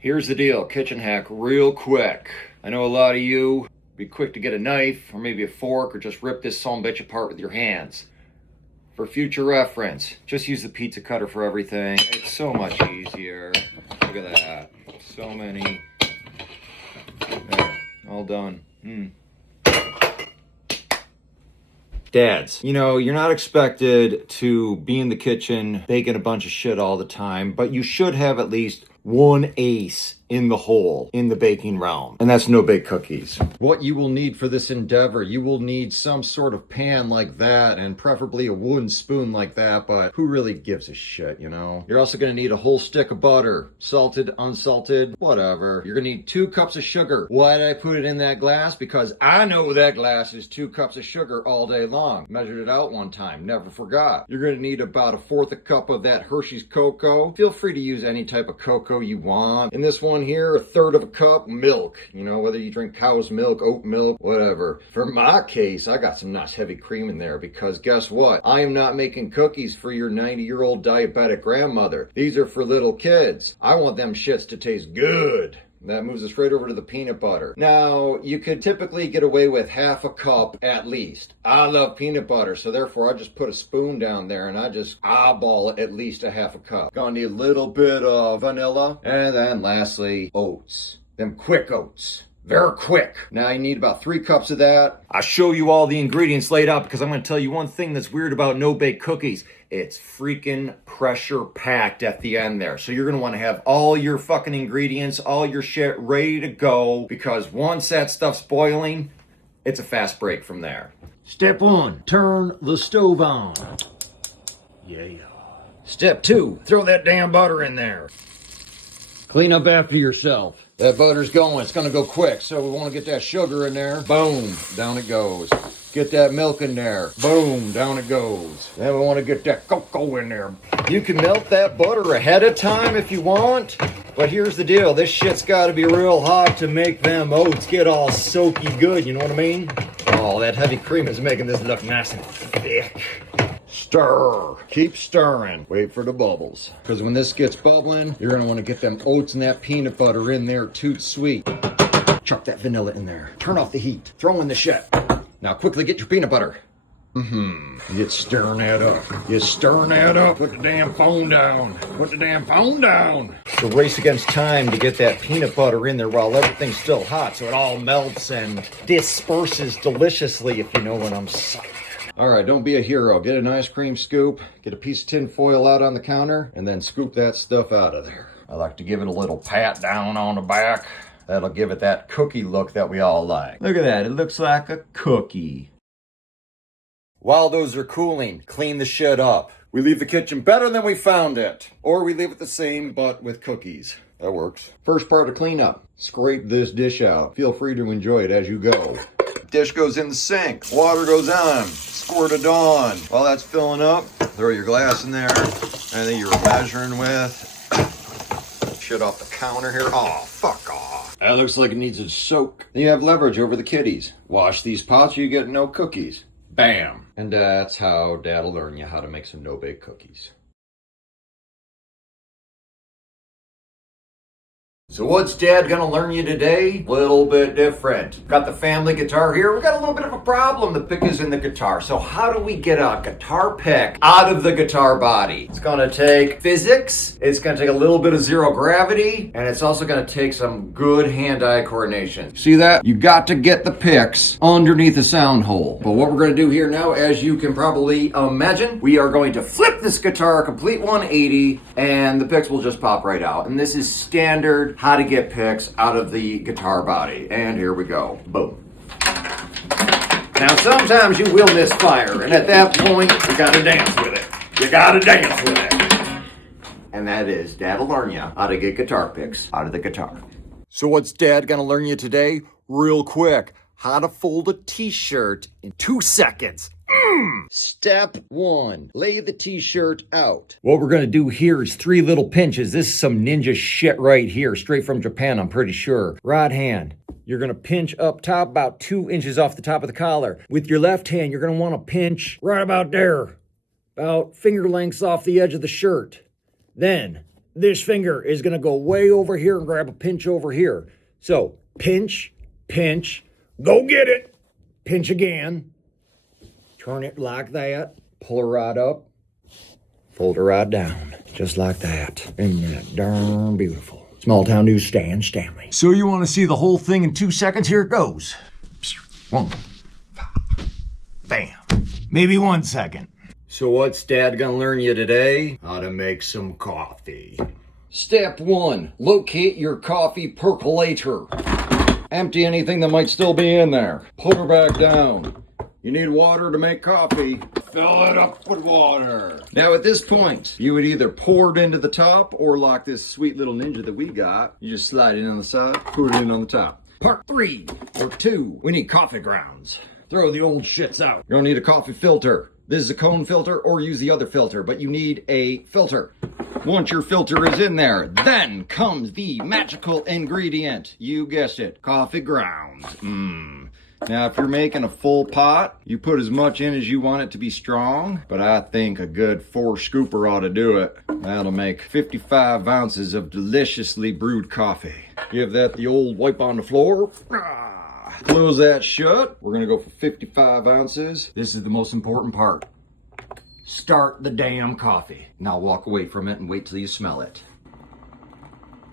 Here's the deal, kitchen hack real quick. I know a lot of you be quick to get a knife or maybe a fork or just rip this sumbitch apart with your hands. For future reference, just use the pizza cutter for everything. It's so much easier. Look at that. So many. There, all done. Dads, you know, you're not expected to be in the kitchen baking a bunch of shit all the time, but you should have at least one ace in the hole in the baking realm, and that's no-bake cookies. What you will need for this endeavor, you will need some sort of pan like that, and preferably a wooden spoon like that, but who really gives a shit, you know? You're also gonna need a whole stick of butter, salted, unsalted, whatever. You're gonna need 2 cups of sugar. Why did I put it in that glass? Because I know that glass is 2 cups of sugar all day long. Measured it out one time, never forgot. You're gonna need about 1/4 cup of that Hershey's cocoa. Feel free to use any type of cocoa you want. In this one here, 1/3 cup milk. You know, whether you drink cow's milk, oat milk, whatever. For my case, I got some nice heavy cream in there because guess what? I am not making cookies for your 90-year-old diabetic grandmother. These are for little kids. I want them shits to taste good. That moves us right over to the peanut butter. Now, you could typically get away with 1/2 cup at least. I love peanut butter, so therefore I just put a spoon down there and I just eyeball it at least 1/2 cup. Gonna need a little bit of vanilla. And then lastly, oats. Them quick oats. Very quick. Now you need about 3 cups of that. I'll show you all the ingredients laid out because I'm going to tell you one thing that's weird about no-bake cookies. It's freaking pressure packed at the end there. So you're going to want to have all your fucking ingredients, all your shit ready to go because once that stuff's boiling, it's a fast break from there. Step 1, turn the stove on. Yeah. Step 2, throw that damn butter in there. Clean up after yourself. That butter's going. It's going to go quick, so we want to get that sugar in there. Boom, down it goes. Get that milk in there. Boom, down it goes. Then we want to get that cocoa in there. You can melt that butter ahead of time if you want, but here's the deal. This shit's got to be real hot to make them oats get all soaky good, you know what I mean? Oh, that heavy cream is making this look nice and thick. Stir. Keep stirring. Wait for the bubbles. Because when this gets bubbling, you're going to want to get them oats and that peanut butter in there, toot sweet. Chuck that vanilla in there. Turn off the heat. Throw in the shit. Now quickly get your peanut butter. Get stirring that up. Get stirring that up. Put the damn phone down. Put the damn phone down. It's a race against time to get that peanut butter in there while everything's still hot so it all melts and disperses deliciously, if you know what I'm saying. All right, don't be a hero. Get an ice cream scoop, get a piece of tin foil out on the counter, and then scoop that stuff out of there. I like to give it a little pat down on the back. That'll give it that cookie look that we all like. Look at that, it looks like a cookie. While those are cooling, clean the shit up. We leave the kitchen better than we found it. Or we leave it the same, but with cookies. That works. First part of cleanup, scrape this dish out. Feel free to enjoy it as you go. Dish goes in the sink, water goes on, squirt it on. While that's filling up, throw your glass in there, and then you're measuring with. Shit off the counter here. Oh, fuck off. That looks like it needs a soak. Then you have leverage over the kiddies. Wash these pots, you get no cookies. Bam. And that's how Dad'll learn you how to make some no-bake cookies. So what's Dad gonna learn you today? A little bit different. Got the family guitar here. We've got a little bit of a problem. The pick is in the guitar. So how do we get a guitar pick out of the guitar body? It's gonna take physics, it's gonna take a little bit of zero gravity, and it's also gonna take some good hand-eye coordination. See that? You got to get the picks underneath the sound hole. But what we're gonna do here now, as you can probably imagine, we are going to flip this guitar a complete 180, and the picks will just pop right out. And this is standard how to get picks out of the guitar body. And here we go. Boom. Now sometimes you will misfire, and at that point, you gotta dance with it. You gotta dance with it. And that is, Dad'll learn you how to get guitar picks out of the guitar. So what's Dad gonna learn you today? Real quick, how to fold a t-shirt in 2 seconds. Step 1, lay the t-shirt out. What we're gonna do here is 3 little pinches. This is some ninja shit right here, straight from Japan, I'm pretty sure. Right hand, you're gonna pinch up top about 2 inches off the top of the collar. With your left hand, you're gonna wanna pinch right about there, about finger lengths off the edge of the shirt. Then this finger is going to go way over here and grab a pinch over here. So pinch, pinch, go get it. Pinch again. Turn it like that. Pull her right up. Fold her right down. Just like that. Isn't that darn beautiful? Small town newsstand, Stanley. So you want to see the whole thing in 2 seconds? Here it goes. 1, bam. Maybe 1 second. So what's Dad gonna learn you today? How to make some coffee. Step 1, locate your coffee percolator. Empty anything that might still be in there. Put her back down. You need water to make coffee. Fill it up with water. Now at this point, you would either pour it into the top or like this sweet little ninja that we got. You just slide it in on the side, put it in on the top. Part 3 or 2, we need coffee grounds. Throw the old shits out. You don't need a coffee filter. This is a cone filter or use the other filter, but you need a filter. Once your filter is in there, then comes the magical ingredient. You guessed it, coffee grounds. Now, if you're making a full pot, you put as much in as you want it to be strong, but I think a good 4 scooper ought to do it. That'll make 55 ounces of deliciously brewed coffee. Give that the old wipe on the floor. Close that shut. We're gonna go for 55 ounces. This is the most important part. Start the damn coffee. Now walk away from it and wait till you smell it.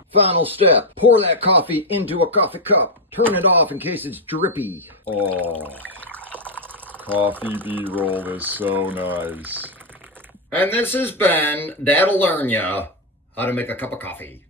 Final step, pour that coffee into a coffee cup. Turn it off in case it's drippy. Oh, coffee B-roll is so nice. And this has been Dad'll Learn Ya How to Make a Cup of Coffee.